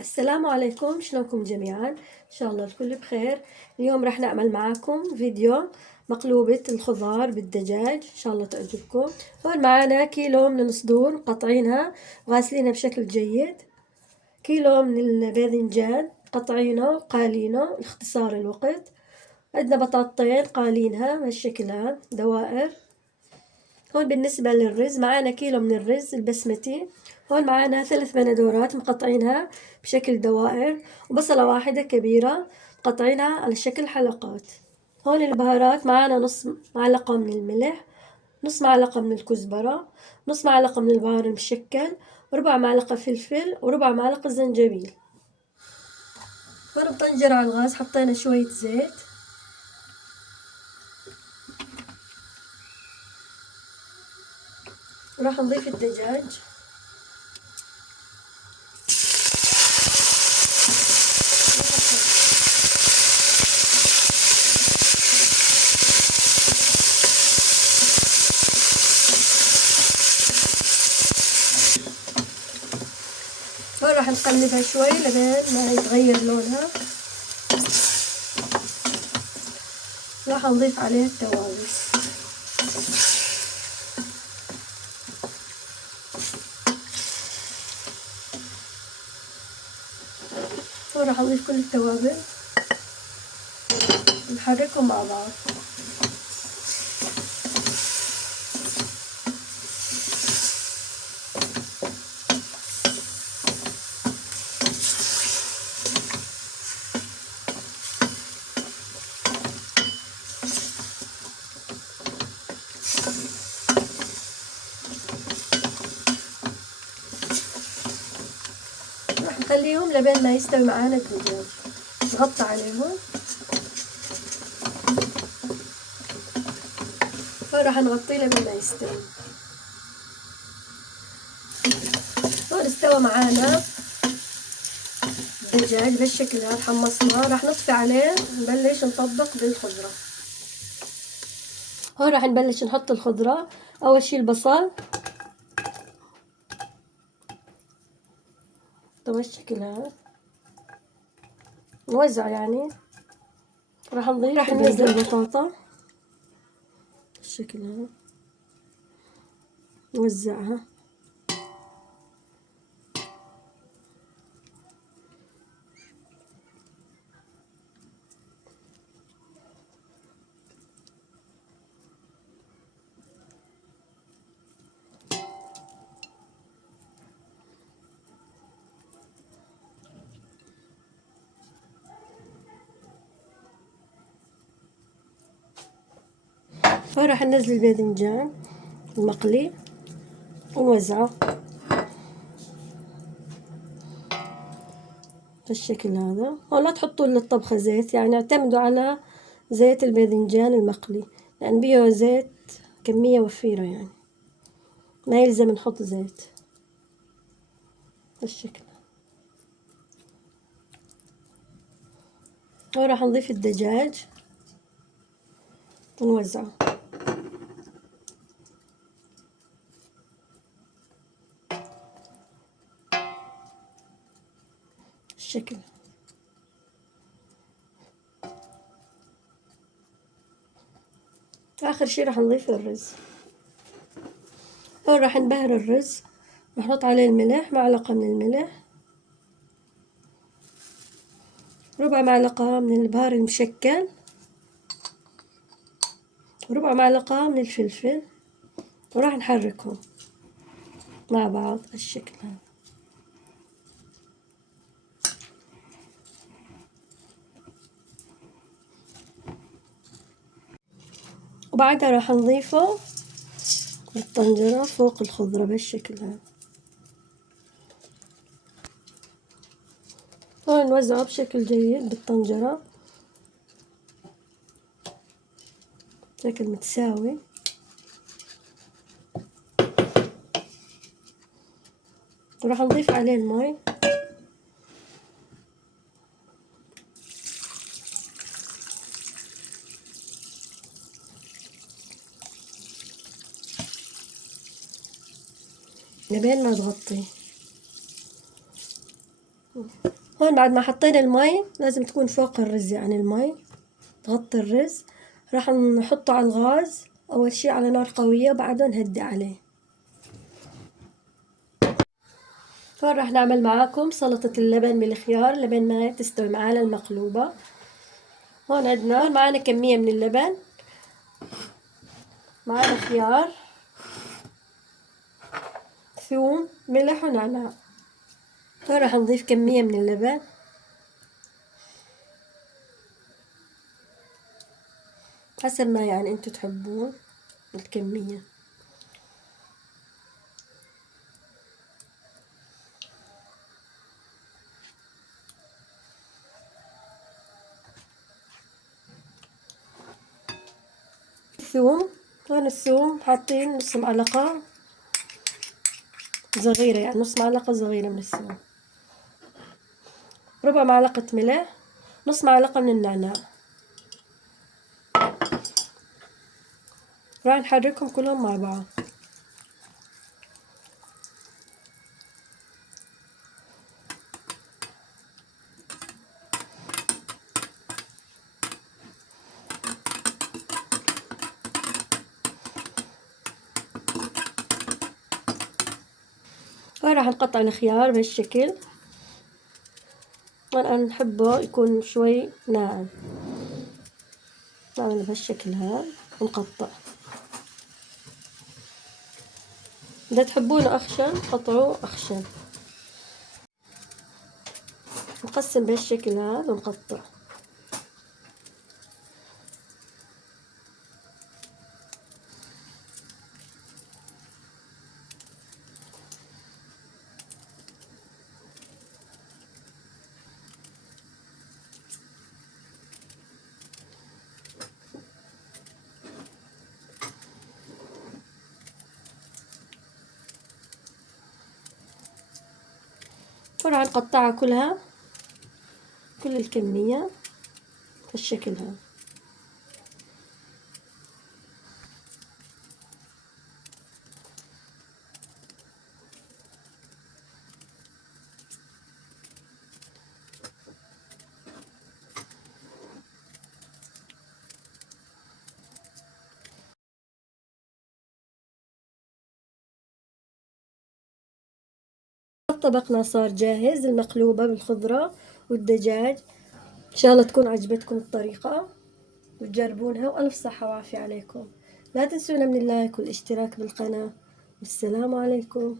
السلام عليكم، شلونكم جميعا؟ ان شاء الله الكل بخير. اليوم راح نعمل معاكم فيديو مقلوبة الخضار بالدجاج، ان شاء الله تعجبكم. هون معانا كيلو من الصدور قطعينها وغاسلينها بشكل جيد، كيلو من الباذنجان قطعينه وقالينه لاختصار الوقت. عندنا بطاطتين قالينها بهالشكل هذا دوائر. هون بالنسبة للرز معانا كيلو من الرز البسمتي. هون معانا 3 بندورات مقطعينها بشكل دوائر، وبصلة واحدة كبيرة مقطعينها على شكل حلقات. هون البهارات معانا نص معلقة من الملح، نص معلقة من الكزبرة، نص معلقة من البهار المشكل، وربع معلقة فلفل، وربع معلقة زنجبيل. هون بطنجرة على الغاز حطينا شوية زيت، وراح نضيف الدجاج. هون راح نقلبها شوي لبين ما يتغير لونها. راح نضيف عليها التوابل. هون راح نضيف كل التوابل ونحركهم مع بعض. راح نخليهم لبين ما يستوي معانا الدجاج، نغطي عليهم. هون راح نغطيه لبين ما يستوي. هون استوى معانا الدجاج بالشكل هذا، حمصناه. راح نطفي عليه ونبلش نطبق بالخضرة. هون راح نبلش نحط الخضرة. أول شي البصل بالشكل هذا، نوزع يعني. راح ننزل البطاطا بالشكل هذا، نوزعها. هون راح ننزل الباذنجان المقلي ونوزعه بالشكل هذا. ولا تحطوا للطبخة زيت، يعني اعتمدوا على زيت الباذنجان المقلي، لأن بيه زيت كمية وفيرة، يعني ما يلزم نحط زيت بالشكل. وراح نضيف الدجاج ونوزعه بالشكل. آخر شي راح نضيف الرز. هون راح نبهر الرز، نحط عليه الملح، معلقة من الملح، ربع معلقة من البهار المشكل، وربع معلقة من الفلفل، وراح نحركهم مع بعض بالشكل هذا. وبعدها راح نضيفه بالطنجرة فوق الخضرة بالشكل هذا. هون نوزعه بشكل جيد بالطنجرة بشكل متساوي. وراح نضيف عليه المي. لبين ما تغطيه. هون بعد ما حطينا المي لازم تكون فوق الرز، يعني المي تغطي الرز. راح نحطه على الغاز أول شي على نار قوية وبعدين نهدي عليه. هون راح نعمل معاكم سلطة اللبن بالخيار، لبن ما تستوي معانا المقلوبة. هون عندنا معانا كمية من اللبن، معانا خيار، ثوم، ملح ونعناع. هون راح نضيف كمية من اللبن، حسب ما يعني انتو تحبون الكمية. الثوم، هون الثوم حاطين نص معلقة صغيرة، يعني نص معلقة صغيرة من الثوم، ربع معلقة ملح، نص معلقة من النعناع. راح نحركهم كلهم مع بعض. وراح نقطع الخيار بهالشكل، وانا نحبه يكون شوي ناعم، نعمل بهالشكل هذا ونقطع. إذا تحبونه أخشن قطعوه أخشن. نقسم بهالشكل هذا ونقطع. وراح نقطعها كلها، كل الكمية بالشكل هذا. طبقنا صار جاهز، المقلوبة بالخضرة والدجاج. إن شاء الله تكون عجبتكم الطريقة وتجربونها، وألف صحة وعافية عليكم. لا تنسونا من اللايك والاشتراك بالقناة. والسلام عليكم.